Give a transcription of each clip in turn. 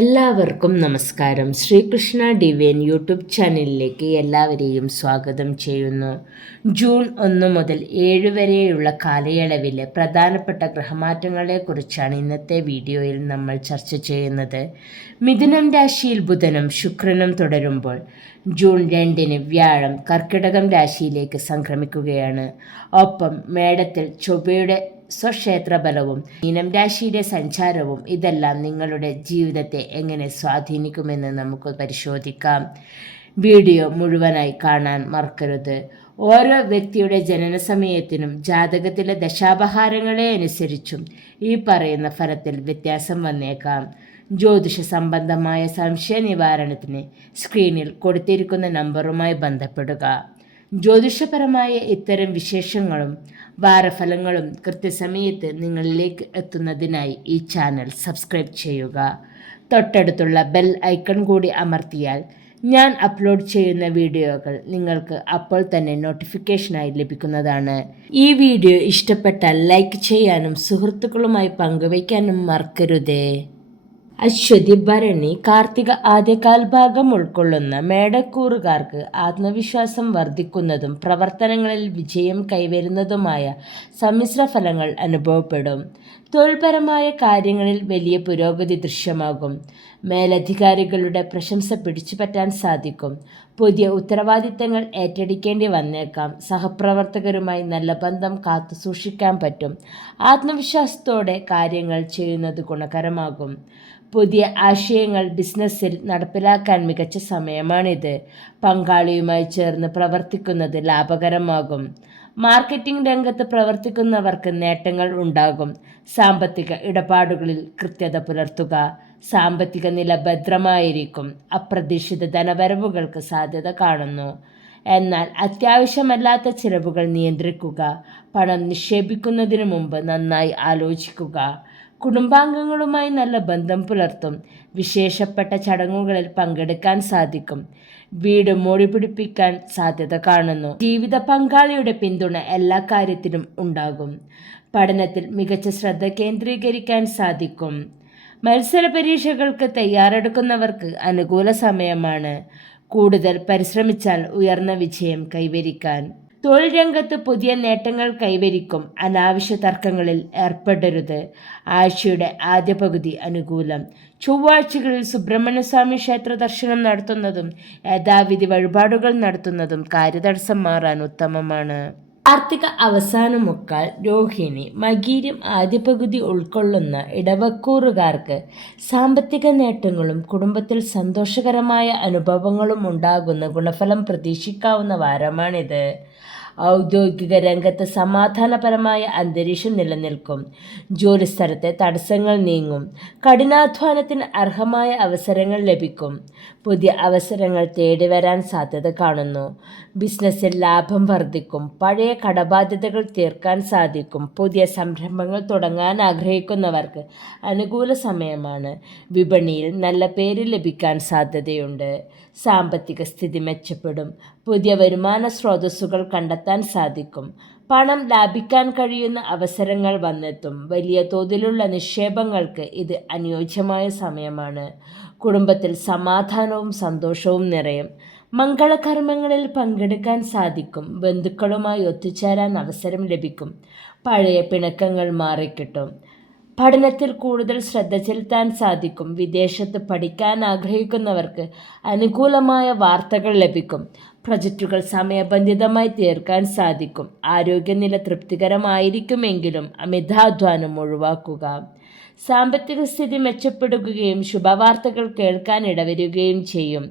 എല്ലാവർക്കും നമസ്കാരം. Sreekrishna divine YouTube ചാനലിലേക്ക് എല്ലാവരെയും സ്വാഗതം ചെയ്യുന്നു. ജൂൺ 1 മുതൽ 7 വരെയുള്ള കാലയളവിലെ പ്രധാനപ്പെട്ട ഗ്രഹമാറ്റങ്ങളെക്കുറിച്ചാണ് ഇന്നത്തെ വീഡിയോയിൽ നമ്മൾ ചർച്ച ചെയ്യുന്നത്. മിഥുനം രാശിയിൽ ബുധനും ശുക്രനും തുടരുമ്പോൾ ജൂൺ 2 വ്യാഴം കർക്കിടകം രാശിയിലേക്ക് സംക്രമിക്കുകയാണ്. ഒപ്പം മേടത്തിൽ ചൊവ്വയുടെ സ്വക്ഷേത്ര ബലവും മീനം രാശിയുടെ സഞ്ചാരവും ഇതെല്ലാം നിങ്ങളുടെ ജീവിതത്തെ എങ്ങനെ സ്വാധീനിക്കുമെന്ന് നമുക്ക് പരിശോധിക്കാം. വീഡിയോ മുഴുവനായി കാണാൻ മറക്കരുത്. ഓരോ വ്യക്തിയുടെ ജനന സമയത്തിനും ജാതകത്തിലെ ദശാപഹാരങ്ങളെ അനുസരിച്ചും ഈ പറയുന്ന ഫലത്തിൽ വ്യത്യാസം വന്നേക്കാം. ജ്യോതിഷ സംബന്ധമായ സംശയ നിവാരണത്തിന് സ്ക്രീനിൽ കൊടുത്തിരിക്കുന്ന നമ്പറുമായി ബന്ധപ്പെടുക. ജ്യോതിഷപരമായ ഇത്തരം വിശേഷങ്ങളും വാരഫലങ്ങളും കൃത്യസമയത്ത് നിങ്ങളിലേക്ക് എത്തുന്നതിനായി ഈ ചാനൽ സബ്സ്ക്രൈബ് ചെയ്യുക. തൊട്ടടുത്തുള്ള ബെൽ ഐക്കൺ കൂടി അമർത്തിയാൽ ഞാൻ അപ്ലോഡ് ചെയ്യുന്ന വീഡിയോകൾ നിങ്ങൾക്ക് അപ്പോൾ തന്നെ നോട്ടിഫിക്കേഷനായി ലഭിക്കുന്നതാണ്. ഈ വീഡിയോ ഇഷ്ടപ്പെട്ടാൽ ലൈക്ക് ചെയ്യാനും സുഹൃത്തുക്കളുമായി പങ്കുവയ്ക്കാനും മറക്കരുതേ. അശ്വതി, ഭരണി, കാർത്തിക ആദ്യകാൽ ഭാഗം ഉൾക്കൊള്ളുന്ന മേടക്കൂറുകാർക്ക് ആത്മവിശ്വാസം വർദ്ധിക്കുന്നതും പ്രവർത്തനങ്ങളിൽ വിജയം കൈവരുന്നതുമായ സമ്മിശ്ര ഫലങ്ങൾ അനുഭവപ്പെടും. തൊഴിൽപരമായ കാര്യങ്ങളിൽ വലിയ പുരോഗതി ദൃശ്യമാകും. മേലധികാരികളുടെ പ്രശംസ പിടിച്ചുപറ്റാൻ സാധിക്കും. പുതിയ ഉത്തരവാദിത്തങ്ങൾ ഏറ്റെടുക്കേണ്ടി വന്നേക്കാം. സഹപ്രവർത്തകരുമായി നല്ല ബന്ധം കാത്തു സൂക്ഷിക്കാൻ പറ്റും. ആത്മവിശ്വാസത്തോടെ കാര്യങ്ങൾ ചെയ്യുന്നത് ഗുണകരമാകും. പുതിയ ആശയങ്ങൾ ബിസിനസ്സിൽ നടപ്പിലാക്കാൻ മികച്ച സമയമാണിത്. പങ്കാളിയുമായി ചേർന്ന് പ്രവർത്തിക്കുന്നത് ലാഭകരമാകും. മാർക്കറ്റിംഗ് രംഗത്ത് പ്രവർത്തിക്കുന്നവർക്ക് നേട്ടങ്ങൾ ഉണ്ടാകും. സാമ്പത്തിക ഇടപാടുകളിൽ കൃത്യത പുലർത്തുക. സാമ്പത്തിക നില ഭദ്രമായിരിക്കും. അപ്രതീക്ഷിത ധനവരവുകൾക്ക് സാധ്യത കാണുന്നു. എന്നാൽ അത്യാവശ്യമല്ലാത്ത ചിലവുകൾ നിയന്ത്രിക്കുക. പണം നിക്ഷേപിക്കുന്നതിന് മുമ്പ് നന്നായി ആലോചിക്കുക. കുടുംബാംഗങ്ങളുമായി നല്ല ബന്ധം പുലർത്തും. വിശേഷപ്പെട്ട ചടങ്ങുകളിൽ പങ്കെടുക്കാൻ സാധിക്കും. വീട് മോടി പിടിപ്പിക്കാൻ സാധ്യത കാണുന്നു. ജീവിത പങ്കാളിയുടെ പിന്തുണ എല്ലാ കാര്യത്തിലും ഉണ്ടാകും. പഠനത്തിൽ മികച്ച ശ്രദ്ധ കേന്ദ്രീകരിക്കാൻ സാധിക്കും. മത്സര പരീക്ഷകൾക്ക് തയ്യാറെടുക്കുന്നവർക്ക് അനുകൂല സമയമാണ്. കൂടുതൽ പരിശ്രമിച്ചാൽ ഉയർന്ന വിജയം കൈവരിക്കാൻ. തൊഴിൽ രംഗത്ത് പുതിയ നേട്ടങ്ങൾ കൈവരിക്കും. അനാവശ്യ തർക്കങ്ങളിൽ ഏർപ്പെടരുത്. ആഴ്ചയുടെ ആദ്യ പകുതി അനുകൂലം. ചൊവ്വാഴ്ചകളിൽ സുബ്രഹ്മണ്യസ്വാമി ക്ഷേത്ര ദർശനം നടത്തുന്നതും യഥാവിധി വഴിപാടുകൾ നടത്തുന്നതും കാര്യതടസ്സം മാറാൻ ഉത്തമമാണ്. കാർത്തിക അവസാന മുക്കാൽ, രോഹിണി, മകീരം ആദ്യ പകുതി ഉൾക്കൊള്ളുന്ന ഇടവക്കൂറുകാർക്ക് സാമ്പത്തിക നേട്ടങ്ങളും കുടുംബത്തിൽ സന്തോഷകരമായ അനുഭവങ്ങളും ഉണ്ടാകുന്ന ഗുണഫലം പ്രതീക്ഷിക്കാവുന്ന വാരമാണിത്. ഔദ്യോഗിക രംഗത്ത് സമാധാനപരമായ അന്തരീക്ഷം നിലനിൽക്കും. ജോലിസ്ഥലത്തെ തടസ്സങ്ങൾ നീങ്ങും. കഠിനാധ്വാനത്തിന് അർഹമായ അവസരങ്ങൾ ലഭിക്കും. പുതിയ അവസരങ്ങൾ തേടി വരാൻ സാധ്യത കാണുന്നു. ബിസിനസ്സിൽ ലാഭം വർദ്ധിക്കും. പഴയ കടബാധ്യതകൾ തീർക്കാൻ സാധിക്കും. പുതിയ സംരംഭങ്ങൾ തുടങ്ങാൻ ആഗ്രഹിക്കുന്നവർക്ക് അനുകൂല സമയമാണ്. വിപണിയിൽ നല്ല പേര് ലഭിക്കാൻ സാധ്യതയുണ്ട്. സാമ്പത്തിക സ്ഥിതി മെച്ചപ്പെടും. പുതിയ വരുമാന സ്രോതസ്സുകൾ കണ്ടെത്താൻ സാധിക്കും. പണം ലാഭിക്കാൻ കഴിയുന്ന അവസരങ്ങൾ വന്നെത്തും. വലിയ തോതിലുള്ള നിക്ഷേപങ്ങൾക്ക് ഇത് അനുയോജ്യമായ സമയമാണ്. കുടുംബത്തിൽ സമാധാനവും സന്തോഷവും നിറയും. മംഗളകർമ്മങ്ങളിൽ പങ്കെടുക്കാൻ സാധിക്കും. ബന്ധുക്കളുമായി ഒത്തുചേരാൻ അവസരം ലഭിക്കും. പഴയ പിണക്കങ്ങൾ മാറിക്കിട്ടും. പഠനത്തിൽ കൂടുതൽ ശ്രദ്ധ ചെലുത്താൻ സാധിക്കും. വിദേശത്ത് പഠിക്കാൻ ആഗ്രഹിക്കുന്നവർക്ക് അനുകൂലമായ വാർത്തകൾ ലഭിക്കും. പ്രൊജക്റ്റുകൾ സമയബന്ധിതമായി തീർക്കാൻ സാധിക്കും. ആരോഗ്യനില തൃപ്തികരമായിരിക്കുമെങ്കിലും അമിതാധ്വാനം ഒഴിവാക്കുക. സാമ്പത്തിക സ്ഥിതി മെച്ചപ്പെടുകയും ശുഭവാർത്തകൾ കേൾക്കാൻ ഇടവരികയും ചെയ്യും.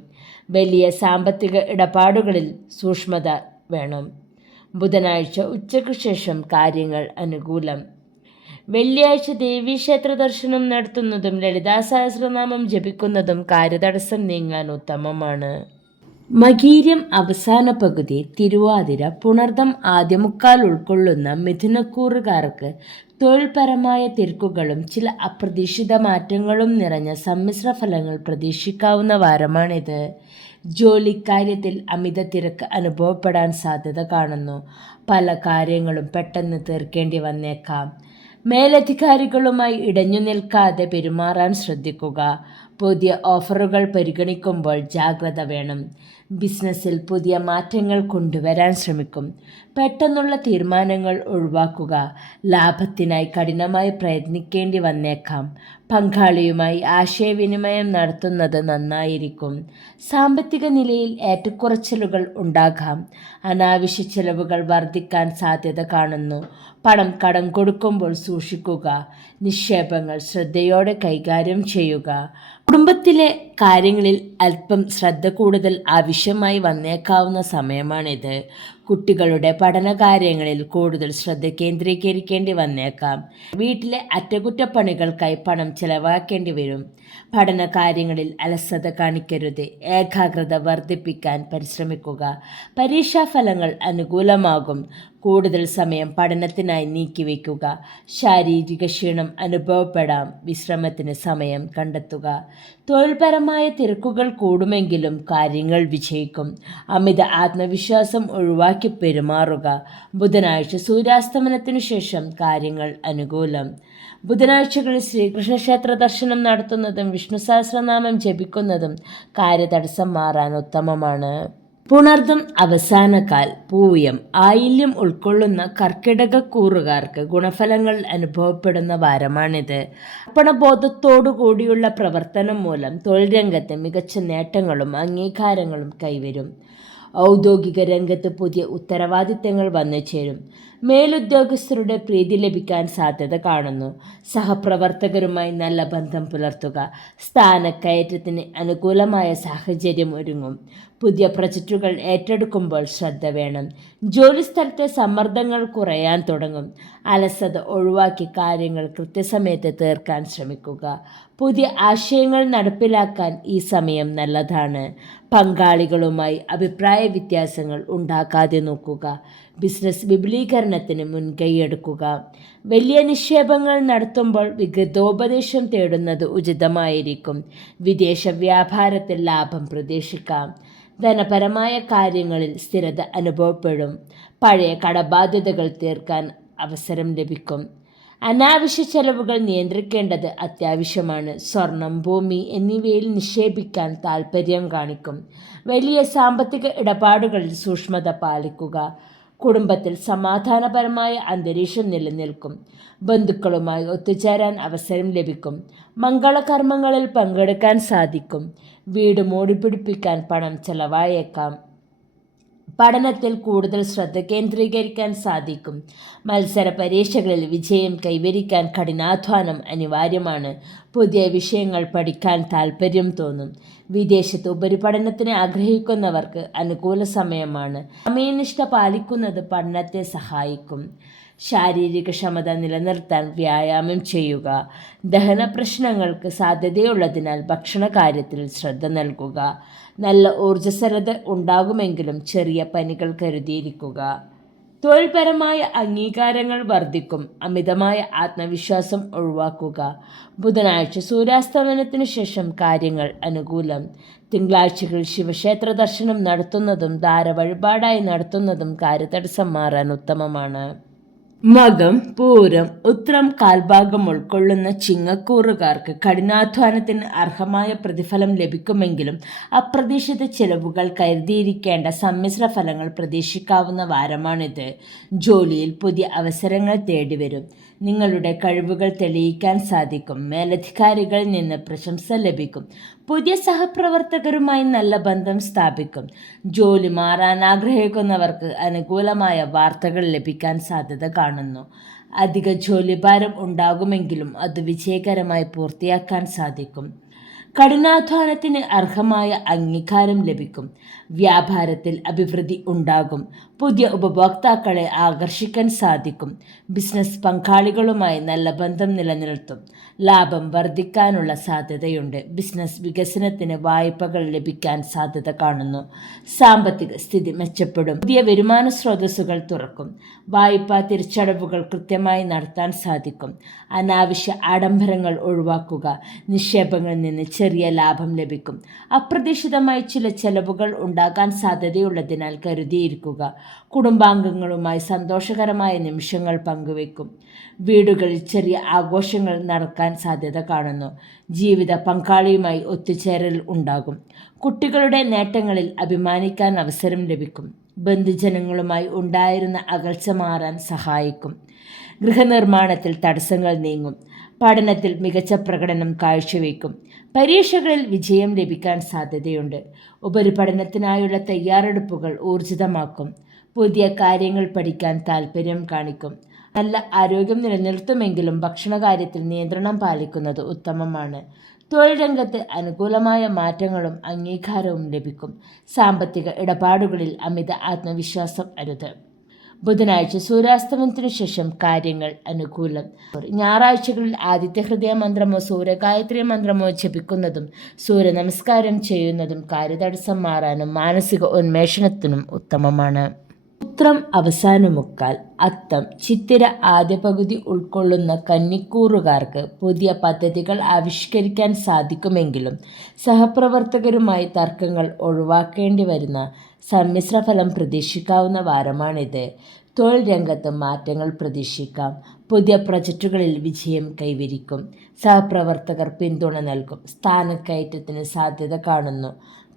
വലിയ സാമ്പത്തിക ഇടപാടുകളിൽ സൂക്ഷ്മത വേണം. ബുധനാഴ്ച ഉച്ചയ്ക്ക് ശേഷം കാര്യങ്ങൾ അനുകൂലം. വെള്ളിയാഴ്ച ദേവീക്ഷേത്ര ദർശനം നടത്തുന്നതും ലളിതാ സഹസ്രനാമം ജപിക്കുന്നതും കാര്യതടസ്സം നീങ്ങാൻ ഉത്തമമാണ്. മകീരം അവസാന പകുതി, തിരുവാതിര, പുണർദം ആദ്യമുക്കാൽ ഉൾക്കൊള്ളുന്ന മിഥുനക്കൂറുകാർക്ക് തൊഴിൽപരമായ തിരക്കുകളും ചില അപ്രതീക്ഷിത മാറ്റങ്ങളും നിറഞ്ഞ സമ്മിശ്ര ഫലങ്ങൾ പ്രതീക്ഷിക്കാവുന്ന വാരമാണിത്. ജോലിക്കാര്യത്തിൽ അമിത തിരക്ക് അനുഭവപ്പെടാൻ സാധ്യത കാണുന്നു. പല കാര്യങ്ങളും പെട്ടെന്ന് തീർക്കേണ്ടി വന്നേക്കാം. മേലധികാരികളുമായി ഇടഞ്ഞു നിൽക്കാതെ പെരുമാറാൻ ശ്രദ്ധിക്കുക. പുതിയ ഓഫറുകൾ പരിഗണിക്കുമ്പോൾ ജാഗ്രത വേണം. ബിസിനസ്സിൽ പുതിയ മാറ്റങ്ങൾ കൊണ്ടുവരാൻ ശ്രമിക്കും. പെട്ടെന്നുള്ള തീരുമാനങ്ങൾ ഒഴിവാക്കുക. ലാഭത്തിനായി കഠിനമായി പ്രയത്നിക്കേണ്ടി വന്നേക്കാം. പങ്കാളിയുമായി ആശയവിനിമയം നടത്തുന്നത് നന്നായിരിക്കും. സാമ്പത്തിക നിലയിൽ ഏറ്റക്കുറച്ചിലുകൾ ഉണ്ടാകാം. അനാവശ്യ ചെലവുകൾ വർദ്ധിക്കാൻ സാധ്യത കാണുന്നു. പണം കടം കൊടുക്കുമ്പോൾ സൂക്ഷിക്കുക. നിക്ഷേപങ്ങൾ ശ്രദ്ധയോടെ കൈകാര്യം ചെയ്യുക. കുടുംബത്തിലെ കാര്യങ്ങളിൽ അല്പം ശ്രദ്ധ കൂടുതൽ ആവശ്യമായി വന്നേക്കാവുന്ന സമയമാണിത്. കുട്ടികളുടെ പഠനകാര്യങ്ങളിൽ കൂടുതൽ ശ്രദ്ധ കേന്ദ്രീകരിക്കേണ്ടി വന്നേക്കാം. വീട്ടിലെ അറ്റകുറ്റപ്പണികൾക്കായി പണം ചെലവാക്കേണ്ടി വരും. പഠനകാര്യങ്ങളിൽ അലസത കാണിക്കരുത്. ഏകാഗ്രത വർദ്ധിപ്പിക്കാൻ പരിശ്രമിക്കുക. പരീക്ഷാഫലങ്ങൾ അനുകൂലമാകും. കൂടുതൽ സമയം പഠനത്തിനായി നീക്കിവെക്കുക. ശാരീരിക ക്ഷീണം അനുഭവപ്പെടാം. വിശ്രമത്തിന് സമയം കണ്ടെത്തുക. തൊഴിൽപരമായ തിരക്കുകൾ കൂടുമെങ്കിലും കാര്യങ്ങൾ വിജയിക്കും. അമിത ആത്മവിശ്വാസം ഒഴിവാക്കി പെരുമാറുക. ബുധനാഴ്ച സൂര്യാസ്തമനത്തിനു ശേഷം കാര്യങ്ങൾ അനുകൂലം. ബുധനാഴ്ചകളിൽ ശ്രീകൃഷ്ണ ക്ഷേത്ര ദർശനം നടത്തുന്നതും വിഷ്ണു സഹസ്രനാമം ജപിക്കുന്നതും കാര്യതടസ്സം മാറാൻ ഉത്തമമാണ്. പുണർദം അവസാനകാൽ, പൂയം, ആയില്യം ഉൾക്കൊള്ളുന്ന കർക്കിടകക്കൂറുകാർക്ക് ഗുണഫലങ്ങൾ അനുഭവപ്പെടുന്ന വാരമാണിത്. അർപ്പണബോധത്തോടുകൂടിയുള്ള പ്രവർത്തനം മൂലം തൊഴിൽ രംഗത്ത് മികച്ച നേട്ടങ്ങളും അംഗീകാരങ്ങളും കൈവരും. ഔദ്യോഗിക രംഗത്ത് പുതിയ ഉത്തരവാദിത്തങ്ങൾ വന്നു ചേരും. മേലുദ്യോഗസ്ഥരുടെ പ്രീതി ലഭിക്കാൻ സാധ്യത കാണുന്നു. സഹപ്രവർത്തകരുമായി നല്ല ബന്ധം പുലർത്തുക. സ്ഥാനക്കയറ്റത്തിന് അനുകൂലമായ സാഹചര്യം ഒരുങ്ങും. പുതിയ പ്രൊജക്റ്റുകൾ ഏറ്റെടുക്കുമ്പോൾ ശ്രദ്ധ വേണം. ജോലിസ്ഥലത്തെ സമ്മർദ്ദങ്ങൾ കുറയാൻ തുടങ്ങും. അലസത ഒഴിവാക്കി കാര്യങ്ങൾ കൃത്യസമയത്ത് തീർക്കാൻ ശ്രമിക്കുക. പുതിയ ആശയങ്ങൾ നടപ്പിലാക്കാൻ ഈ സമയം നല്ലതാണ്. പങ്കാളികളുമായി അഭിപ്രായ വ്യത്യാസങ്ങൾ ഉണ്ടാക്കാതെ നോക്കുക. ബിസിനസ് വിപുലീകരണത്തിന് മുൻകൈയെടുക്കുക. വലിയ നിക്ഷേപങ്ങൾ നടത്തുമ്പോൾ വിഗതോപദേശം തേടുന്നത് ഉചിതമായിരിക്കും. വിദേശ വ്യാപാരത്തിൽ ലാഭം പ്രതീക്ഷിക്കാം. ധനപരമായ കാര്യങ്ങളിൽ സ്ഥിരത അനുഭവപ്പെടും. പഴയ കടബാധ്യതകൾ തീർക്കാൻ അവസരം ലഭിക്കും. അനാവശ്യ ചെലവുകൾ നിയന്ത്രിക്കേണ്ടത് അത്യാവശ്യമാണ്. സ്വർണം, ഭൂമി എന്നിവയിൽ നിക്ഷേപിക്കാൻ താൽപ്പര്യം കാണിക്കും. വലിയ സാമ്പത്തിക ഇടപാടുകളിൽ സൂക്ഷ്മത പാലിക്കുക. കുടുംബത്തിൽ സമാധാനപരമായ അന്തരീക്ഷം നിലനിൽക്കും. ബന്ധുക്കളുമായി ഒത്തുചേരാൻ അവസരം ലഭിക്കും. മംഗളകർമ്മങ്ങളിൽ പങ്കെടുക്കാൻ സാധിക്കും. വീട് മോടിപ്പിടിപ്പിക്കാൻ പണം ചെലവായേക്കാം. പഠനത്തിൽ കൂടുതൽ ശ്രദ്ധ കേന്ദ്രീകരിക്കാൻ സാധിക്കും. മത്സര പരീക്ഷകളിൽ വിജയം കൈവരിക്കാൻ കഠിനാധ്വാനം അനിവാര്യമാണ്. പുതിയ വിഷയങ്ങൾ പഠിക്കാൻ താൽപ്പര്യം തോന്നും. വിദേശത്ത് ഉപരിപഠനത്തിന് ആഗ്രഹിക്കുന്നവർക്ക് അനുകൂല സമയമാണ്. സമയനിഷ്ഠ പാലിക്കുന്നത് പഠനത്തെ സഹായിക്കും. ശാരീരിക ക്ഷമത നിലനിർത്താൻ വ്യായാമം ചെയ്യുക. ദഹന പ്രശ്നങ്ങൾക്ക് സാധ്യതയുള്ളതിനാൽ ഭക്ഷണ കാര്യത്തിൽ ശ്രദ്ധ നൽകുക. നല്ല ഊർജ്ജസ്വലത ഉണ്ടാകുമെങ്കിലും ചെറിയ പനികൾ കരുതിയിരിക്കുക. തൊഴിൽപരമായ അംഗീകാരങ്ങൾ വർദ്ധിക്കും. അമിതമായ ആത്മവിശ്വാസം ഒഴിവാക്കുക. ബുധനാഴ്ച സൂര്യാസ്തമനത്തിനു ശേഷം കാര്യങ്ങൾ അനുകൂലം. തിങ്കളാഴ്ചകളിൽ ശിവക്ഷേത്ര ദർശനം നടത്തുന്നതും ധാര വഴിപാടായി നടത്തുന്നതും കാര്യതടസ്സം മാറാൻ ഉത്തമമാണ്. മകം, പൂരം, ഉത്രം കാൽഭാഗം ഉൾക്കൊള്ളുന്ന ചിങ്ങക്കൂറുകാർക്ക് കഠിനാധ്വാനത്തിന് അർഹമായ പ്രതിഫലം ലഭിക്കുമെങ്കിലും അപ്രതീക്ഷിത ചെലവുകൾ കരുതിയിരിക്കേണ്ട സമ്മിശ്ര ഫലങ്ങൾ പ്രതീക്ഷിക്കാവുന്ന വാരമാണിത്. ജോലിയിൽ പുതിയ അവസരങ്ങൾ തേടിവരും. നിങ്ങളുടെ കഴിവുകൾ തെളിയിക്കാൻ സാധിക്കും. മേലധികാരികളിൽ നിന്ന് പ്രശംസ ലഭിക്കും. പുതിയ സഹപ്രവർത്തകരുമായി നല്ല ബന്ധം സ്ഥാപിക്കും. ജോലി മാറാൻ ആഗ്രഹിക്കുന്നവർക്ക് അനുകൂലമായ വാർത്തകൾ ലഭിക്കാൻ സാധ്യത കാണുന്നു. അധിക ജോലിഭാരം ഉണ്ടാകുമെങ്കിലും അത് വിജയകരമായി പൂർത്തിയാക്കാൻ സാധിക്കും. കഠിനാധ്വാനത്തിന് അർഹമായ അംഗീകാരം ലഭിക്കും. വ്യാപാരത്തിൽ അഭിവൃദ്ധി ഉണ്ടാകും. പുതിയ ഉപഭോക്താക്കളെ ആകർഷിക്കാൻ സാധിക്കും. ബിസിനസ് പങ്കാളികളുമായി നല്ല ബന്ധം നിലനിർത്തും. ലാഭം വർദ്ധിക്കാനുള്ള സാധ്യതയുണ്ട്. ബിസിനസ് വികസനത്തിന് വായ്പകൾ ലഭിക്കാൻ സാധ്യത കാണുന്നു. സാമ്പത്തിക സ്ഥിതി മെച്ചപ്പെടും. പുതിയ വരുമാന സ്രോതസ്സുകൾ തുറക്കും. വായ്പാ തിരിച്ചടവുകൾ കൃത്യമായി നടത്താൻ സാധിക്കും. അനാവശ്യ ആഡംബരങ്ങൾ ഒഴിവാക്കുക. നിക്ഷേപങ്ങളിൽ നിന്ന് ചെറിയ ലാഭം ലഭിക്കും. അപ്രതീക്ഷിതമായി ചില ചെലവുകൾ ഉണ്ടാകാൻ സാധ്യതയുള്ളതിനാൽ കരുതിയിരിക്കുക. കുടുംബാംഗങ്ങളുമായി സന്തോഷകരമായ നിമിഷങ്ങൾ പങ്കുവെക്കും. വീടുകളിൽ ചെറിയ ആഘോഷങ്ങൾ നടക്കാൻ സാധ്യത കാണുന്നു. ജീവിത പങ്കാളിയുമായി ഒത്തുചേരൽ ഉണ്ടാകും. കുട്ടികളുടെ നേട്ടങ്ങളിൽ അഭിമാനിക്കാൻ അവസരം ലഭിക്കും. ബന്ധുജനങ്ങളുമായി ഉണ്ടായിരുന്ന അകൽച്ച മാറാൻ സഹായിക്കും. ഗൃഹനിർമ്മാണത്തിൽ തടസ്സങ്ങൾ നീങ്ങും. പഠനത്തിൽ മികച്ച പ്രകടനം കാഴ്ചവെക്കും. പരീക്ഷകളിൽ വിജയം ലഭിക്കാൻ സാധ്യതയുണ്ട്. ഉപരിപഠനത്തിനായുള്ള തയ്യാറെടുപ്പുകൾ ഊർജിതമാക്കും. പുതിയ കാര്യങ്ങൾ പഠിക്കാൻ താൽപ്പര്യം കാണിക്കും. നല്ല ആരോഗ്യം നിലനിർത്തുമെങ്കിലും ഭക്ഷണകാര്യത്തിൽ നിയന്ത്രണം പാലിക്കുന്നത് ഉത്തമമാണ്. തൊഴിൽ രംഗത്ത് അനുകൂലമായ മാറ്റങ്ങളും അംഗീകാരവും ലഭിക്കും. സാമ്പത്തിക ഇടപാടുകളിൽ അമിത ആത്മവിശ്വാസം അരുത്. ബുധനാഴ്ച സൂര്യാസ്തമനത്തിനു ശേഷം കാര്യങ്ങൾ അനുകൂലം. ഞായറാഴ്ചകളിൽ ആദിത്യ ഹൃദയ മന്ത്രമോ സൂര്യഗായത്രി മന്ത്രമോ ജപിക്കുന്നതും സൂര്യ നമസ്കാരം ചെയ്യുന്നതും കാര്യതടസ്സം മാറാനും മാനസിക ഉന്മേഷണത്തിനും ഉത്തമമാണ്. ഉത്രം അവസാന മുക്കാൽ, അത്തം ചിത്തിര ആദ്യ പകുതി ഉൾക്കൊള്ളുന്ന കന്നിക്കൂറുകാർക്ക് പുതിയ പദ്ധതികൾ ആവിഷ്കരിക്കാൻ സാധിക്കുമെങ്കിലും സഹപ്രവർത്തകരുമായി തർക്കങ്ങൾ ഒഴിവാക്കേണ്ടി വരുന്ന സമ്മിശ്ര ഫലം പ്രതീക്ഷിക്കാവുന്ന വാരമാണിത്. തൊഴിൽ രംഗത്ത് മാറ്റങ്ങൾ പ്രതീക്ഷിക്കാം. പുതിയ പ്രൊജക്റ്റുകളിൽ വിജയം കൈവരിക്കും. സഹപ്രവർത്തകർ പിന്തുണ നൽകും. സ്ഥാനക്കയറ്റത്തിന് സാധ്യത കാണുന്നു.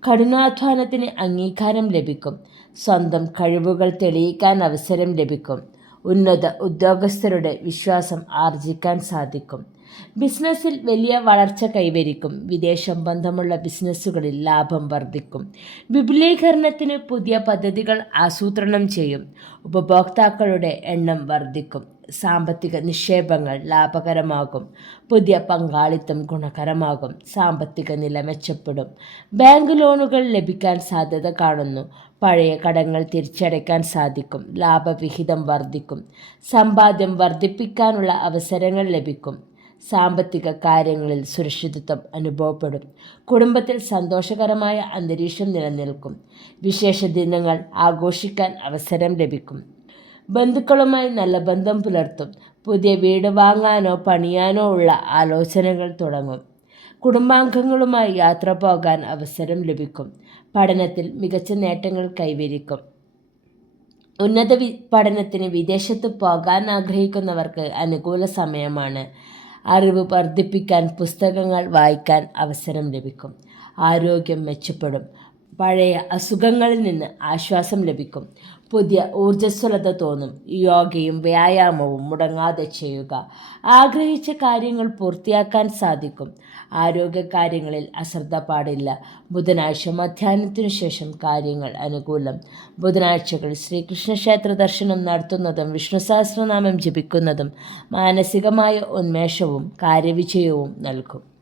കഠിനാധ്വാനത്തിന് അംഗീകാരം ലഭിക്കും. സ്വന്തം കഴിവുകൾ തെളിയിക്കാൻ അവസരം ലഭിക്കും. ഉന്നത ഉദ്യോഗസ്ഥരുടെ വിശ്വാസം ആർജിക്കാൻ സാധിക്കും. ബിസിനസ്സിൽ വലിയ വളർച്ച കൈവരിക്കും. വിദേശ ബന്ധമുള്ള ബിസിനസ്സുകളിൽ ലാഭം വർദ്ധിക്കും. വിപുലീകരണത്തിന് പുതിയ പദ്ധതികൾ ആസൂത്രണം ചെയ്യും. ഉപഭോക്താക്കളുടെ എണ്ണം വർദ്ധിക്കും. സാമ്പത്തിക നിക്ഷേപങ്ങൾ ലാഭകരമാകും. പുതിയ പങ്കാളിത്തം ഗുണകരമാകും. സാമ്പത്തിക നില മെച്ചപ്പെടും. ബാങ്ക് ലോണുകൾ ലഭിക്കാൻ സാധ്യത കാണുന്നു. പഴയ കടങ്ങൾ തിരിച്ചടയ്ക്കാൻ സാധിക്കും. ലാഭവിഹിതം വർദ്ധിക്കും. സമ്പാദ്യം വർദ്ധിപ്പിക്കാനുള്ള അവസരങ്ങൾ ലഭിക്കും. സാമ്പത്തിക കാര്യങ്ങളിൽ സുരക്ഷിതത്വം അനുഭവപ്പെടും. കുടുംബത്തിൽ സന്തോഷകരമായ അന്തരീക്ഷം നിലനിൽക്കും. വിശേഷ ദിനങ്ങൾ ആഘോഷിക്കാൻ അവസരം ലഭിക്കും. ബന്ധുക്കളുമായി നല്ല ബന്ധം പുലർത്തും. പുതിയ വീട് വാങ്ങാനോ പണിയാനോ ഉള്ള ആലോചനകൾ തുടങ്ങും. കുടുംബാംഗങ്ങളുമായി യാത്ര പോകാൻ അവസരം ലഭിക്കും. പഠനത്തിൽ മികച്ച നേട്ടങ്ങൾ കൈവരിക്കും. ഉന്നത പഠനത്തിന് വിദേശത്ത് പോകാൻ ആഗ്രഹിക്കുന്നവർക്ക് അനുകൂല സമയമാണ്. അറിവ് വർദ്ധിപ്പിക്കാൻ പുസ്തകങ്ങൾ വായിക്കാൻ അവസരം ലഭിക്കും. ആരോഗ്യം മെച്ചപ്പെടും. പഴയ അസുഖങ്ങളിൽ നിന്ന് ആശ്വാസം ലഭിക്കും. പുതിയ ഊർജ്ജസ്വലത തോന്നും. യോഗയും വ്യായാമവും മുടങ്ങാതെ ചെയ്യുക. ആഗ്രഹിച്ച കാര്യങ്ങൾ പൂർത്തിയാക്കാൻ സാധിക്കും. ആരോഗ്യകാര്യങ്ങളിൽ അശ്രദ്ധ പാടില്ല. ബുധനാഴ്ച മധ്യാഹ്നത്തിനു ശേഷം കാര്യങ്ങൾ അനുകൂലം. ബുധനാഴ്ചകൾ ശ്രീകൃഷ്ണ ക്ഷേത്ര ദർശനം നടത്തുന്നതും വിഷ്ണു സഹസ്രനാമം ജപിക്കുന്നതും മാനസികമായ ഉന്മേഷവും കാര്യവിജയവും നൽകും.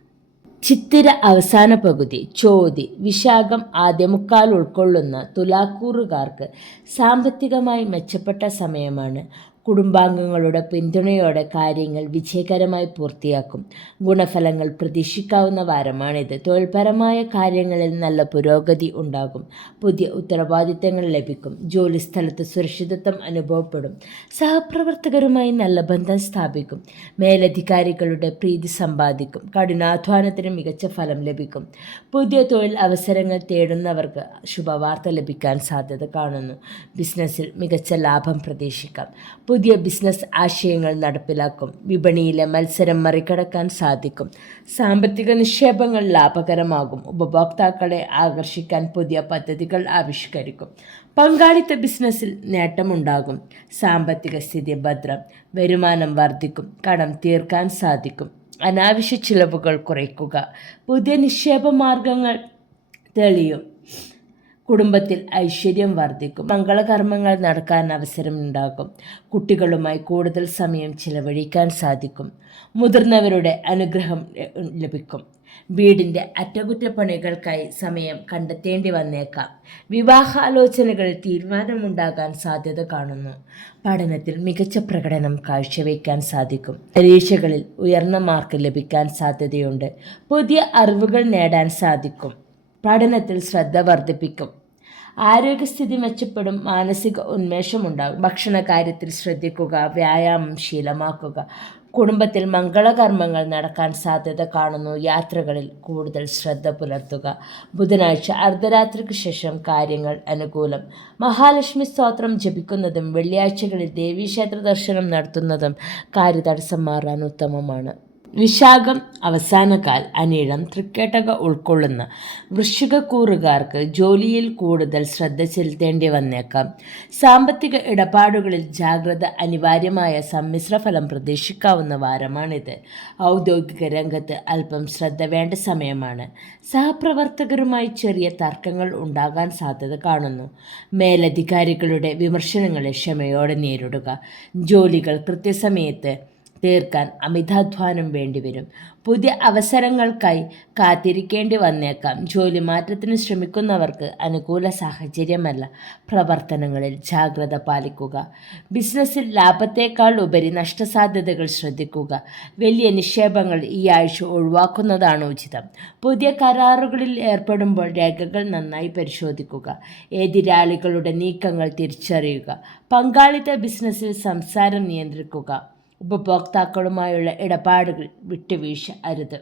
ചിത്തിര അവസാന പകുതി, ചോതി, വിശാഖം ആദ്യമുക്കാൽ ഉൾക്കൊള്ളുന്ന തുലാക്കൂറുകാർക്ക് സാമ്പത്തികമായി മെച്ചപ്പെട്ട സമയമാണ്. കുടുംബാംഗങ്ങളുടെ പിന്തുണയോടെ കാര്യങ്ങൾ വിജയകരമായി പൂർത്തിയാക്കും. ഗുണഫലങ്ങൾ പ്രതീക്ഷിക്കാവുന്ന വാരമാണിത്. തൊഴിൽപരമായ കാര്യങ്ങളിൽ നല്ല പുരോഗതി ഉണ്ടാകും. പുതിയ ഉത്തരവാദിത്തങ്ങൾ ലഭിക്കും. ജോലിസ്ഥലത്ത് സുരക്ഷിതത്വം അനുഭവപ്പെടും. സഹപ്രവർത്തകരുമായി നല്ല ബന്ധം സ്ഥാപിക്കും. മേലധികാരികളുടെ പ്രീതി സമ്പാദിക്കും. കഠിനാധ്വാനത്തിന് മികച്ച ഫലം ലഭിക്കും. പുതിയ തൊഴിൽ അവസരങ്ങൾ തേടുന്നവർക്ക് ശുഭവാർത്ത ലഭിക്കാൻ സാധ്യത കാണുന്നു. ബിസിനസ്സിൽ മികച്ച ലാഭം പ്രതീക്ഷിക്കാം. പുതിയ ബിസിനസ് ആശയങ്ങൾ നടപ്പിലാക്കും. വിപണിയിലെ മത്സരം മറികടക്കാൻ സാധിക്കും. സാമ്പത്തിക നിക്ഷേപങ്ങൾ ലാഭകരമാകും. ഉപഭോക്താക്കളെ ആകർഷിക്കാൻ പുതിയ പദ്ധതികൾ ആവിഷ്കരിക്കും. പങ്കാളിത്ത ബിസിനസ്സിൽ നേട്ടമുണ്ടാകും. സാമ്പത്തിക സ്ഥിതി ഭദ്രം. വരുമാനം വർദ്ധിക്കും. കടം തീർക്കാൻ സാധിക്കും. അനാവശ്യ ചിലവുകൾ കുറയ്ക്കുക. പുതിയ നിക്ഷേപ മാർഗങ്ങൾ തെളിയും. കുടുംബത്തിൽ ഐശ്വര്യം വർദ്ധിക്കും. മംഗളകർമ്മങ്ങൾ നടക്കാൻ അവസരമുണ്ടാകും. കുട്ടികളുമായി കൂടുതൽ സമയം ചിലവഴിക്കാൻ സാധിക്കും. മുതിർന്നവരുടെ അനുഗ്രഹം ലഭിക്കും. വീടിൻ്റെ അറ്റകുറ്റപ്പണികൾക്കായി സമയം കണ്ടെത്തേണ്ടി വന്നേക്കാം. വിവാഹാലോചനകളിൽ തീരുമാനമുണ്ടാകാൻ സാധ്യത കാണുന്നു. പഠനത്തിൽ മികച്ച പ്രകടനം കാഴ്ചവെക്കാൻ സാധിക്കും. പരീക്ഷകളിൽ ഉയർന്ന മാർക്ക് ലഭിക്കാൻ സാധ്യതയുണ്ട്. പുതിയ അറിവുകൾ നേടാൻ സാധിക്കും. പഠനത്തിൽ ശ്രദ്ധ വർദ്ധിപ്പിക്കും. ആരോഗ്യസ്ഥിതി മെച്ചപ്പെടും. മാനസിക ഉന്മേഷമുണ്ടാകും. ഭക്ഷണ കാര്യത്തിൽ ശ്രദ്ധിക്കുക. വ്യായാമം ശീലമാക്കുക. കുടുംബത്തിൽ മംഗളകർമ്മങ്ങൾ നടക്കാൻ സാധ്യത കാണുന്നു. യാത്രകളിൽ കൂടുതൽ ശ്രദ്ധ പുലർത്തുക. ബുധനാഴ്ച അർദ്ധരാത്രിക്ക് ശേഷം കാര്യങ്ങൾ അനുകൂലം. മഹാലക്ഷ്മി സ്തോത്രം ജപിക്കുന്നതും വെള്ളിയാഴ്ചകളിൽ ദേവീക്ഷേത്ര ദർശനം നടത്തുന്നതും കാര്യതടസ്സം മാറാൻ ഉത്തമമാണ്. വിശാഖം അവസാനകാൽ അനിഴം തൃക്കേട്ടക ഉൾക്കൊള്ളുന്ന വൃശ്ചികക്കൂറുകാർക്ക് ജോലിയിൽ കൂടുതൽ ശ്രദ്ധ ചെലുത്തേണ്ടി വന്നേക്കാം. സാമ്പത്തിക ഇടപാടുകളിൽ ജാഗ്രത അനിവാര്യമായ സമ്മിശ്ര ഫലം പ്രതീക്ഷിക്കാവുന്ന വാരമാണിത്. ഔദ്യോഗിക രംഗത്ത് അല്പം ശ്രദ്ധ വേണ്ട സമയമാണ്. സഹപ്രവർത്തകരുമായി ചെറിയ തർക്കങ്ങൾ ഉണ്ടാകാൻ സാധ്യത കാണുന്നു. മേലധികാരികളുടെ വിമർശനങ്ങളെ ക്ഷമയോടെ നേരിടുക. ജോലികൾ കൃത്യസമയത്ത് തീർക്കാൻ അമിതാധ്വാനം വേണ്ടിവരും. പുതിയ അവസരങ്ങൾക്കായി കാത്തിരിക്കേണ്ടി വന്നേക്കാം. ജോലി മാറ്റത്തിന് ശ്രമിക്കുന്നവർക്ക് അനുകൂല സാഹചര്യമല്ല. പ്രവർത്തനങ്ങളിൽ ജാഗ്രത പാലിക്കുക. ബിസിനസ്സിൽ ലാഭത്തേക്കാൾ ഉപരി നഷ്ടസാധ്യതകൾ ശ്രദ്ധിക്കുക. വലിയ നിക്ഷേപങ്ങൾ ഈ ആഴ്ച ഒഴിവാക്കുന്നതാണ് ഉചിതം. പുതിയ കരാറുകളിൽ ഏർപ്പെടുമ്പോൾ രേഖകൾ നന്നായി പരിശോധിക്കുക. എതിരാളികളുടെ നീക്കങ്ങൾ തിരിച്ചറിയുക. പങ്കാളിത്ത ബിസിനസ്സിൽ സംസാരം നിയന്ത്രിക്കുക. ഉപഭോക്താക്കളുമായുള്ള ഇടപാടുകൾ വിട്ടുവീഴ്ച അരുത്.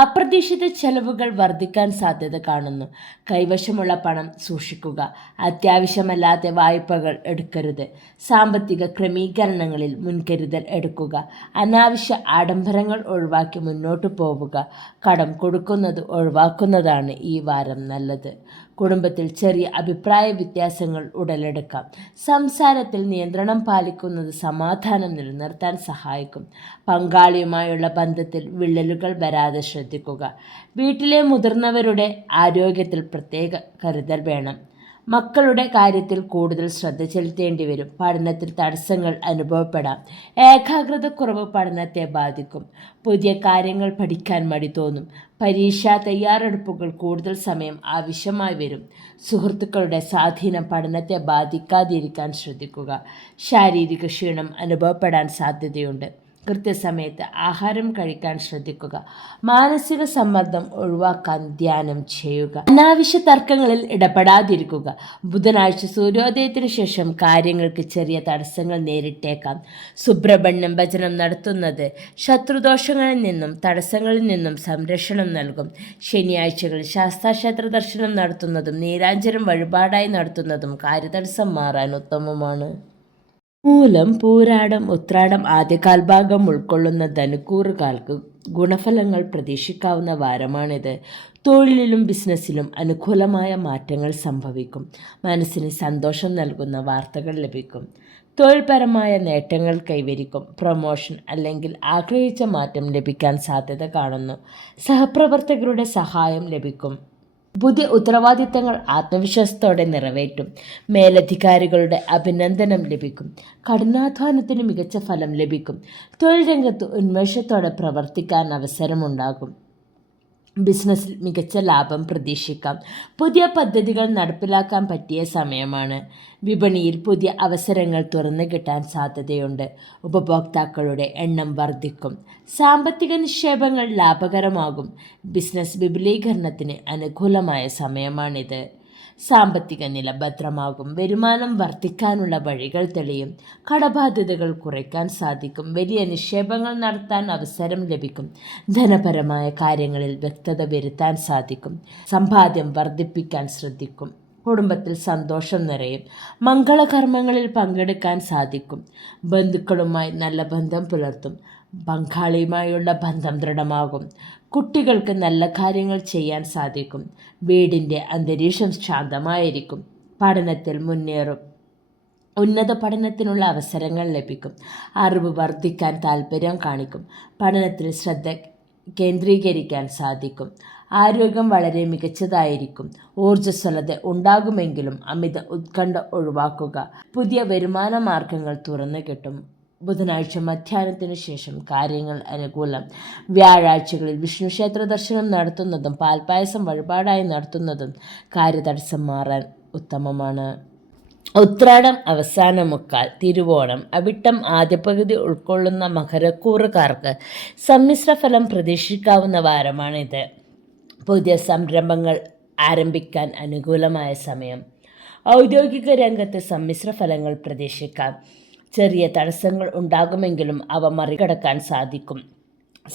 അപ്രതീക്ഷിത ചെലവുകൾ വർദ്ധിക്കാൻ സാധ്യത കാണുന്നു. കൈവശമുള്ള പണം സൂക്ഷിക്കുക. അത്യാവശ്യമല്ലാത്ത വായ്പകൾ എടുക്കരുത്. സാമ്പത്തിക ക്രമീകരണങ്ങളിൽ മുൻകരുതൽ എടുക്കുക. അനാവശ്യ ആഡംബരങ്ങൾ ഒഴിവാക്കി മുന്നോട്ടു പോവുക. കടം കൊടുക്കുന്നത് ഒഴിവാക്കുന്നതാണ് ഈ വാരം നല്ലത്. കുടുംബത്തിൽ ചെറിയ അഭിപ്രായ വ്യത്യാസങ്ങൾ ഉടലെടുക്കാം. സംസാരത്തിൽ നിയന്ത്രണം പാലിക്കുന്നത് സമാധാനം നിലനിർത്താൻ സഹായിക്കും. പങ്കാളിയുമായുള്ള ബന്ധത്തിൽ വിള്ളലുകൾ വരാതെ ശ്രദ്ധിക്കുക. വീട്ടിലെ മുതിർന്നവരുടെ ആരോഗ്യത്തിൽ പ്രത്യേക കരുതൽ വേണം. മക്കളുടെ കാര്യത്തിൽ കൂടുതൽ ശ്രദ്ധ ചെലുത്തേണ്ടി വരും. പഠനത്തിൽ തടസ്സങ്ങൾ അനുഭവപ്പെടാം. ഏകാഗ്രതക്കുറവ് പഠനത്തെ ബാധിക്കും. പുതിയ കാര്യങ്ങൾ പഠിക്കാൻ മടി തോന്നും. പരീക്ഷാ തയ്യാറെടുപ്പുകൾ കൂടുതൽ സമയം ആവശ്യമായി വരും. സുഹൃത്തുക്കളുടെ സ്വാധീനം പഠനത്തെ ബാധിക്കാതിരിക്കാൻ ശ്രദ്ധിക്കുക. ശാരീരിക ക്ഷീണം അനുഭവപ്പെടാൻ സാധ്യതയുണ്ട്. കൃത്യസമയത്ത് ആഹാരം കഴിക്കാൻ ശ്രദ്ധിക്കുക. മാനസിക സമ്മർദ്ദം ഒഴിവാക്കാൻ ധ്യാനം ചെയ്യുക. അനാവശ്യ തർക്കങ്ങളിൽ ഇടപെടാതിരിക്കുക. ബുധനാഴ്ച സൂര്യോദയത്തിന് ശേഷം കാര്യങ്ങൾക്ക് ചെറിയ തടസ്സങ്ങൾ നേരിട്ടേക്കാം. സുബ്രഹ്മണ്യം ഭജനം നടത്തുന്നത് ശത്രുദോഷങ്ങളിൽ നിന്നും തടസ്സങ്ങളിൽ നിന്നും സംരക്ഷണം നൽകും. ശനിയാഴ്ചകളിൽ ശാസ്താക്ഷേത്ര ദർശനം നടത്തുന്നതും നീരാഞ്ജനം വഴിപാടായി നടത്തുന്നതും കാര്യതടസ്സം മാറാൻ ഉത്തമമാണ്. മൂലം, പൂരാടം, ഉത്രാടം ആദ്യകാൽഭാഗം ഉൾക്കൊള്ളുന്ന ധനുക്കൂറുകാർക്ക് ഗുണഫലങ്ങൾ പ്രതീക്ഷിക്കാവുന്ന വാരമാണിത്. തൊഴിലിലും ബിസിനസ്സിലും അനുകൂലമായ മാറ്റങ്ങൾ സംഭവിക്കും. മനസ്സിന് സന്തോഷം നൽകുന്ന വാർത്തകൾ ലഭിക്കും. തൊഴിൽപരമായ നേട്ടങ്ങൾ കൈവരിക്കും. പ്രൊമോഷൻ അല്ലെങ്കിൽ ആഗ്രഹിച്ച മാറ്റം ലഭിക്കാൻ സാധ്യത കാണുന്നു. സഹപ്രവർത്തകരുടെ സഹായം ലഭിക്കും. പുതിയ ഉത്തരവാദിത്തങ്ങൾ ആത്മവിശ്വാസത്തോടെ നിറവേറ്റും. മേലധികാരികളുടെ അഭിനന്ദനം ലഭിക്കും. കഠിനാധ്വാനത്തിന് മികച്ച ഫലം ലഭിക്കും. തൊഴിൽ രംഗത്ത് ഉന്മേഷത്തോടെ പ്രവർത്തിക്കാൻ അവസരമുണ്ടാകും. ബിസിനസ്സിൽ മികച്ച ലാഭം പ്രതീക്ഷിക്കാം. പുതിയ പദ്ധതികൾ നടപ്പിലാക്കാൻ പറ്റിയ സമയമാണ്. വിപണിയിൽ പുതിയ അവസരങ്ങൾ തുറന്നു കിട്ടാൻ സാധ്യതയുണ്ട്. ഉപഭോക്താക്കളുടെ എണ്ണം വർദ്ധിക്കും. സാമ്പത്തിക നിക്ഷേപങ്ങൾ ലാഭകരമാകും. ബിസിനസ് വിപുലീകരണത്തിന് അനുകൂലമായ സമയമാണിത്. സാമ്പത്തിക നില ഭദ്രമാകും. വരുമാനം വർദ്ധിക്കാനുള്ള വഴികൾ തെളിയും. കടബാധ്യതകൾ കുറയ്ക്കാൻ സാധിക്കും. വലിയ നിക്ഷേപങ്ങൾ നടത്താൻ അവസരം ലഭിക്കും. ധനപരമായ കാര്യങ്ങളിൽ വ്യക്തത വരുത്താൻ സാധിക്കും. സമ്പാദ്യം വർദ്ധിപ്പിക്കാൻ ശ്രദ്ധിക്കും. കുടുംബത്തിൽ സന്തോഷം നിറയും. മംഗളകർമ്മങ്ങളിൽ പങ്കെടുക്കാൻ സാധിക്കും. ബന്ധുക്കളുമായി നല്ല ബന്ധം പുലർത്തും. പങ്കാളിയുമായുള്ള ബന്ധം ദൃഢമാകും. കുട്ടികൾക്ക് നല്ല കാര്യങ്ങൾ ചെയ്യാൻ സാധിക്കും. വീടിൻ്റെ അന്തരീക്ഷം ശാന്തമായിരിക്കും. പഠനത്തിൽ മുന്നേറും. ഉന്നത പഠനത്തിനുള്ള അവസരങ്ങൾ ലഭിക്കും. അറിവ് വർദ്ധിക്കാൻ താൽപ്പര്യം കാണിക്കും. പഠനത്തിൽ ശ്രദ്ധ കേന്ദ്രീകരിക്കാൻ സാധിക്കും. ആരോഗ്യം വളരെ മികച്ചതായിരിക്കും. ഊർജ്ജസ്വലത ഉണ്ടാകുമെങ്കിലും അമിത ഉത്കണ്ഠ ഒഴിവാക്കുക. പുതിയ വരുമാന മാർഗങ്ങൾ തുറന്നു കിട്ടും. ബുധനാഴ്ച മധ്യാഹ്നത്തിന് ശേഷം കാര്യങ്ങൾ അനുകൂലം. വ്യാഴാഴ്ചകളിൽ വിഷ്ണു ക്ഷേത്ര ദർശനം നടത്തുന്നതും പാൽപ്പായസം വഴിപാടായി നടത്തുന്നതും കാര്യതടസ്സം മാറാൻ ഉത്തമമാണ്. ഉത്രാടം അവസാന മുക്കാൽ, തിരുവോണം, അവിട്ടം ആദ്യ പകുതി ഉൾക്കൊള്ളുന്ന മകരക്കൂറുകാർക്ക് സമ്മിശ്ര ഫലം പ്രതീക്ഷിക്കാവുന്ന വാരമാണിത്. പുതിയ സംരംഭങ്ങൾ ആരംഭിക്കാൻ അനുകൂലമായ സമയം. ഔദ്യോഗിക രംഗത്ത് സമ്മിശ്ര ഫലങ്ങൾ പ്രതീക്ഷിക്കാം. ചെറിയ തടസ്സങ്ങൾ ഉണ്ടാകുമെങ്കിലും അവ മറികടക്കാൻ സാധിക്കും.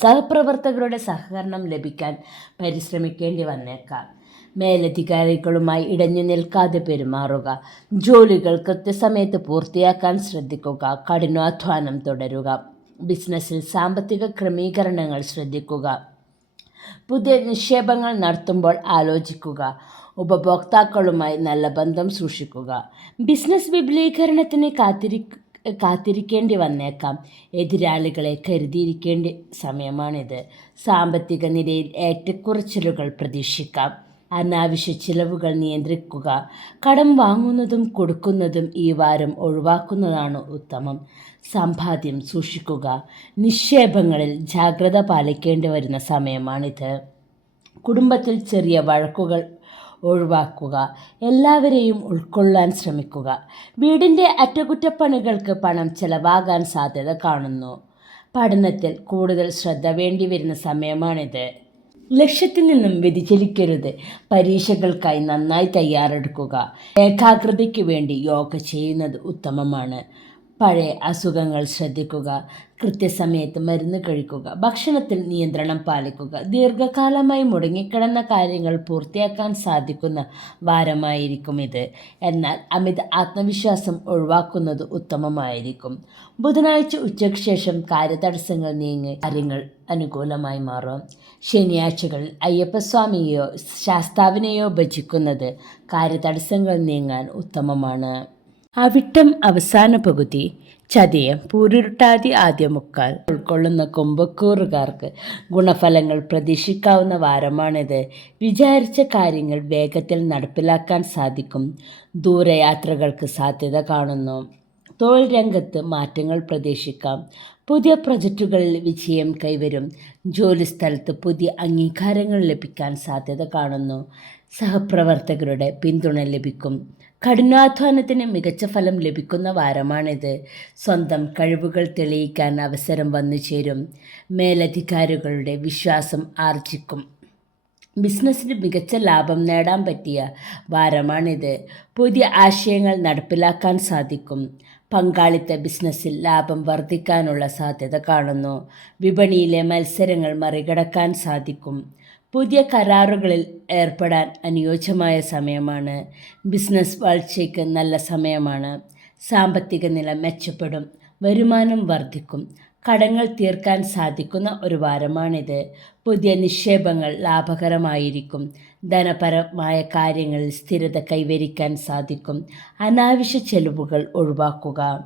സഹപ്രവർത്തകരുടെ സഹകരണം ലഭിക്കാൻ പരിശ്രമിക്കേണ്ടി വന്നേക്കാം. മേലധികാരികളുമായി ഇടഞ്ഞു നിൽക്കാതെ പെരുമാറുക. ജോലികൾ കൃത്യസമയത്ത് പൂർത്തിയാക്കാൻ ശ്രദ്ധിക്കുക. കഠിനാധ്വാനം തുടരുക. ബിസിനസ്സിൽ സാമ്പത്തിക ക്രമീകരണങ്ങൾ ശ്രദ്ധിക്കുക. പുതിയ നിക്ഷേപങ്ങൾ നടത്തുമ്പോൾ ആലോചിക്കുക. ഉപഭോക്താക്കളുമായി നല്ല ബന്ധം സൂക്ഷിക്കുക. ബിസിനസ് വിപുലീകരണത്തിന് കാത്തിരിക്കേണ്ടി വന്നേക്കാം. എതിരാളികളെ കരുതിയിരിക്കേണ്ട സമയമാണിത്. സാമ്പത്തിക നിലയിൽ ഏറ്റക്കുറച്ചിലുകൾ പ്രതീക്ഷിക്കാം. അനാവശ്യ ചിലവുകൾ നിയന്ത്രിക്കുക. കടം വാങ്ങുന്നതും കൊടുക്കുന്നതും ഈ വാരം ഒഴിവാക്കുന്നതാണ് ഉത്തമം. സമ്പാദ്യം സൂക്ഷിക്കുക. നിക്ഷേപങ്ങളിൽ ജാഗ്രത പാലിക്കേണ്ടി വരുന്ന സമയമാണിത്. കുടുംബത്തിൽ ചെറിയ വഴക്കുകൾ ഒഴിവാക്കുക. എല്ലാവരെയും ഉൾക്കൊള്ളാൻ ശ്രമിക്കുക. വീടിൻ്റെ അറ്റകുറ്റപ്പണികൾക്ക് പണം ചെലവാകാൻ സാധ്യത കാണുന്നു. പഠനത്തിൽ കൂടുതൽ ശ്രദ്ധ വേണ്ടി വരുന്ന സമയമാണിത്. ലക്ഷ്യത്തിൽ നിന്നും വ്യതിചലിക്കരുത്. പരീക്ഷകൾക്കായി നന്നായി തയ്യാറെടുക്കുക. ഏകാഗ്രതയ്ക്ക് വേണ്ടി യോഗ ചെയ്യുന്നത് ഉത്തമമാണ്. പഴയ അസുഖങ്ങൾ ശ്രദ്ധിക്കുക. കൃത്യസമയത്ത് മരുന്ന് കഴിക്കുക. ഭക്ഷണത്തിൽ നിയന്ത്രണം പാലിക്കുക. ദീർഘകാലമായി മുടങ്ങിക്കിടന്ന കാര്യങ്ങൾ പൂർത്തിയാക്കാൻ സാധിക്കുന്ന വാരമായിരിക്കും ഇത്. എന്നാൽ അമിത ആത്മവിശ്വാസം ഒഴിവാക്കുന്നത് ഉത്തമമായിരിക്കും. ബുധനാഴ്ച ഉച്ചയ്ക്ക് ശേഷം കാര്യതടസ്സങ്ങൾ നീങ്ങി കാര്യങ്ങൾ അനുകൂലമായി മാറും. ശനിയാഴ്ചകളിൽ അയ്യപ്പസ്വാമിയെയോ ശാസ്താവിനെയോ ഭജിക്കുന്നത് കാര്യതടസ്സങ്ങൾ നീങ്ങാൻ ഉത്തമമാണ്. അവിട്ടം അവസാന പകുതി, ചതയം പൂരുരുട്ടാതി ആദ്യ മുക്കാൽ ഉൾക്കൊള്ളുന്ന കുംഭക്കൂറുകാർക്ക് ഗുണഫലങ്ങൾ പ്രതീക്ഷിക്കാവുന്ന വാരമാണിത്. വിചാരിച്ച കാര്യങ്ങൾ വേഗത്തിൽ നടപ്പിലാക്കാൻ സാധിക്കും. ദൂരയാത്രകൾക്ക് സാധ്യത കാണുന്നു. തൊഴിൽ രംഗത്ത് മാറ്റങ്ങൾ പ്രതീക്ഷിക്കാം. പുതിയ പ്രൊജക്റ്റുകളിൽ വിജയം കൈവരും. ജോലിസ്ഥലത്ത് പുതിയ അംഗീകാരങ്ങൾ ലഭിക്കാൻ സാധ്യത കാണുന്നു. സഹപ്രവർത്തകരുടെ പിന്തുണ ലഭിക്കും. കഠിനാധ്വാനത്തിന് മികച്ച ഫലം ലഭിക്കുന്ന വാരമാണിത്. സ്വന്തം കഴിവുകൾ തെളിയിക്കാൻ അവസരം വന്നു ചേരും. മേലധികാരികളുടെ വിശ്വാസം ആർജിക്കും. ബിസിനസ്സിന് മികച്ച ലാഭം നേടാൻ പറ്റിയ വാരമാണിത്. പുതിയ ആശയങ്ങൾ നടപ്പിലാക്കാൻ സാധിക്കും. പങ്കാളിത്ത ബിസിനസ്സിൽ ലാഭം വർദ്ധിക്കാനുള്ള സാധ്യത കാണുന്നു. വിപണിയിലെ മത്സരങ്ങൾ മറികടക്കാൻ സാധിക്കും. പുതിയ കരാറുകളിൽ ഏർപ്പെടാൻ അനുയോജ്യമായ സമയമാണ്. ബിസിനസ് വളർച്ചയ്ക്ക് നല്ല സമയമാണ്. സാമ്പത്തിക നില മെച്ചപ്പെടും. വരുമാനം വർദ്ധിക്കും. കടങ്ങൾ തീർക്കാൻ സാധിക്കുന്ന ഒരു വാരമാണിത്. പുതിയ നിക്ഷേപങ്ങൾ ലാഭകരമായിരിക്കും. ധനപരമായ കാര്യങ്ങളിൽ സ്ഥിരത കൈവരിക്കാൻ സാധിക്കും. അനാവശ്യ ചെലവുകൾ ഒഴിവാക്കുക.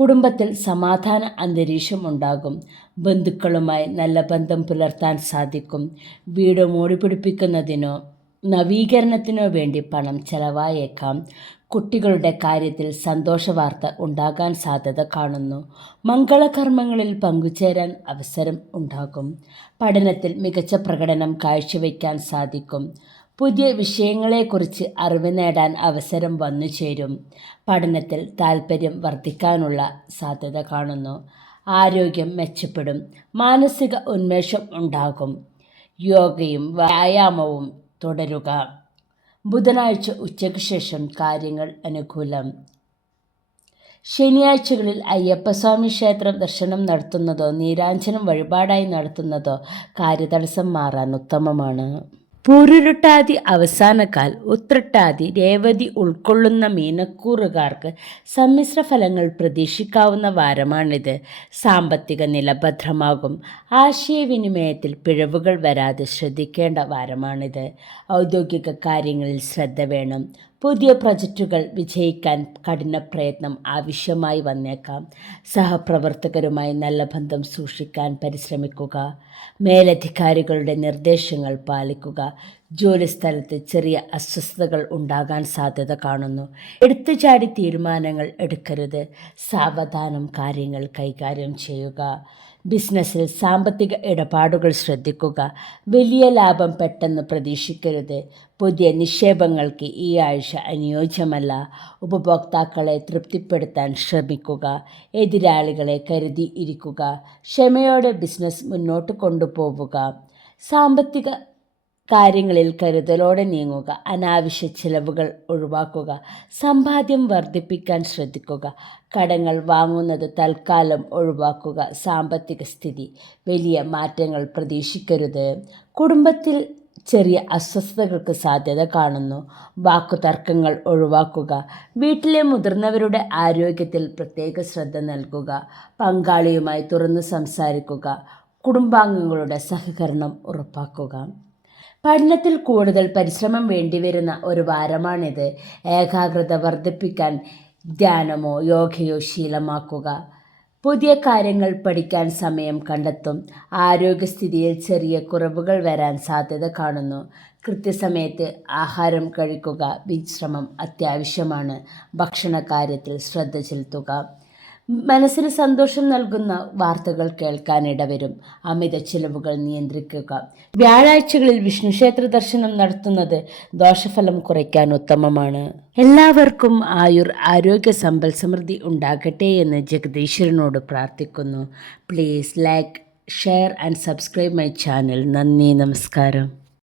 കുടുംബത്തിൽ സമാധാന അന്തരീക്ഷം ഉണ്ടാകും. ബന്ധുക്കളുമായി നല്ല ബന്ധം പുലർത്താൻ സാധിക്കും. വീട് മോടിപിടിപ്പിക്കുന്നതിനോ നവീകരണത്തിനോ വേണ്ടി പണം ചെലവായേക്കാം. കുട്ടികളുടെ കാര്യത്തിൽ സന്തോഷവാർത്ത ഉണ്ടാകാൻ സാധ്യത കാണുന്നു. മംഗളകർമ്മങ്ങളിൽ പങ്കുചേരാൻ അവസരം ഉണ്ടാകും. പഠനത്തിൽ മികച്ച പ്രകടനം കാഴ്ചവെക്കാൻ സാധിക്കും. പുതിയ വിഷയങ്ങളെക്കുറിച്ച് അറിവ് നേടാൻ അവസരം വന്നു ചേരും. പഠനത്തിൽ താൽപ്പര്യം വർദ്ധിക്കാനുള്ള സാധ്യത കാണുന്നു. ആരോഗ്യം മെച്ചപ്പെടും. മാനസിക ഉന്മേഷം ഉണ്ടാകും. യോഗയും വ്യായാമവും തുടരുക. ബുധനാഴ്ച ഉച്ചയ്ക്ക് ശേഷം കാര്യങ്ങൾ അനുകൂലം. ശനിയാഴ്ചകളിൽ അയ്യപ്പസ്വാമി ക്ഷേത്ര ദർശനം നടത്തുന്നതോ നീരാഞ്ജനം വഴിപാടായി നടത്തുന്നതോ കാര്യതടസ്സം മാറാൻ ഉത്തമമാണ്. പൂരുരുട്ടാതി അവസാനക്കാൽ, ഉത്രട്ടാതി, രേവതി ഉൾക്കൊള്ളുന്ന മീനക്കൂറുകാർക്ക് സമ്മിശ്ര ഫലങ്ങൾ പ്രതീക്ഷിക്കാവുന്ന വാരമാണിത്. സാമ്പത്തിക നില ഭദ്രമാകും. ആശയവിനിമയത്തിൽ പിഴവുകൾ വരാതെ ശ്രദ്ധിക്കേണ്ട വാരമാണിത്. ഔദ്യോഗിക കാര്യങ്ങളിൽ ശ്രദ്ധ വേണം. പുതിയ പ്രൊജക്റ്റുകൾ വിജയിക്കാൻ കഠിന പ്രയത്നം ആവശ്യമായി വന്നേക്കാം. സഹപ്രവർത്തകരുമായി നല്ല ബന്ധം സൂക്ഷിക്കാൻ പരിശ്രമിക്കുക. മേലധികാരികളുടെ നിർദ്ദേശങ്ങൾ പാലിക്കുക. ജോലിസ്ഥലത്ത് ചെറിയ അസ്വസ്ഥതകൾ ഉണ്ടാകാൻ സാധ്യത കാണുന്നു. എടുത്തുചാടി തീരുമാനങ്ങൾ എടുക്കരുത്. സാവധാനം കാര്യങ്ങൾ കൈകാര്യം ചെയ്യുക. ബിസിനസ്സിൽ സാമ്പത്തിക ഇടപാടുകൾ ശ്രദ്ധിക്കുക. വലിയ ലാഭം പെട്ടെന്ന് പ്രതീക്ഷിക്കരുത്. പുതിയ നിക്ഷേപങ്ങൾക്ക് ഈ ആഴ്ച അനുയോജ്യമല്ല. ഉപഭോക്താക്കളെ തൃപ്തിപ്പെടുത്താൻ ശ്രമിക്കുക. എതിരാളികളെ കരുതി ഇരിക്കുക. ക്ഷമയോടെ ബിസിനസ് മുന്നോട്ട് കൊണ്ടുപോവുക. സാമ്പത്തിക കാര്യങ്ങളിൽ കരുതലോടെ നീങ്ങുക. അനാവശ്യ ചിലവുകൾ ഒഴിവാക്കുക. സമ്പാദ്യം വർദ്ധിപ്പിക്കാൻ ശ്രദ്ധിക്കുക. കടങ്ങൾ വാങ്ങുന്നത് തൽക്കാലം ഒഴിവാക്കുക. സാമ്പത്തിക സ്ഥിതി വലിയ മാറ്റങ്ങൾ പ്രതീക്ഷിക്കരുത്. കുടുംബത്തിൽ ചെറിയ അസ്വസ്ഥതകൾക്ക് സാധ്യത കാണുന്നു. വാക്കുതർക്കങ്ങൾ ഒഴിവാക്കുക. വീട്ടിലെ മുതിർന്നവരുടെ ആരോഗ്യത്തിൽ പ്രത്യേക ശ്രദ്ധ നൽകുക. പങ്കാളിയുമായി തുറന്നു സംസാരിക്കുക. കുടുംബാംഗങ്ങളുടെ സഹകരണം ഉറപ്പാക്കുക. പഠനത്തിൽ കൂടുതൽ പരിശ്രമം വേണ്ടിവരുന്ന ഒരു വാരമാണിത്. ഏകാഗ്രത വർദ്ധിപ്പിക്കാൻ ധ്യാനമോ യോഗയോ ശീലമാക്കുക. പുതിയ കാര്യങ്ങൾ പഠിക്കാൻ സമയം കണ്ടെത്തും. ആരോഗ്യസ്ഥിതിയിൽ ചെറിയ കുറവുകൾ വരാൻ സാധ്യത കാണുന്നു. കൃത്യസമയത്ത് ആഹാരം കഴിക്കുക. വിശ്രമം അത്യാവശ്യമാണ്. ഭക്ഷണകാര്യത്തിൽ ശ്രദ്ധ ചെലുത്തുക. മനസ്സിന് സന്തോഷം നൽകുന്ന വാർത്തകൾ കേൾക്കാനിടവരും. അമിത ചിലവുകൾ നിയന്ത്രിക്കുക. വ്യാഴാഴ്ചകളിൽ വിഷ്ണു ക്ഷേത്ര ദർശനം നടത്തുന്നത് ദോഷഫലം കുറയ്ക്കാൻ ഉത്തമമാണ്. എല്ലാവർക്കും ആരോഗ്യ സമ്പൽ സമൃദ്ധി ഉണ്ടാകട്ടെ എന്ന് ജഗദീശ്വരനോട് പ്രാർത്ഥിക്കുന്നു. Please like, share and subscribe my channel. നന്ദി, നമസ്കാരം.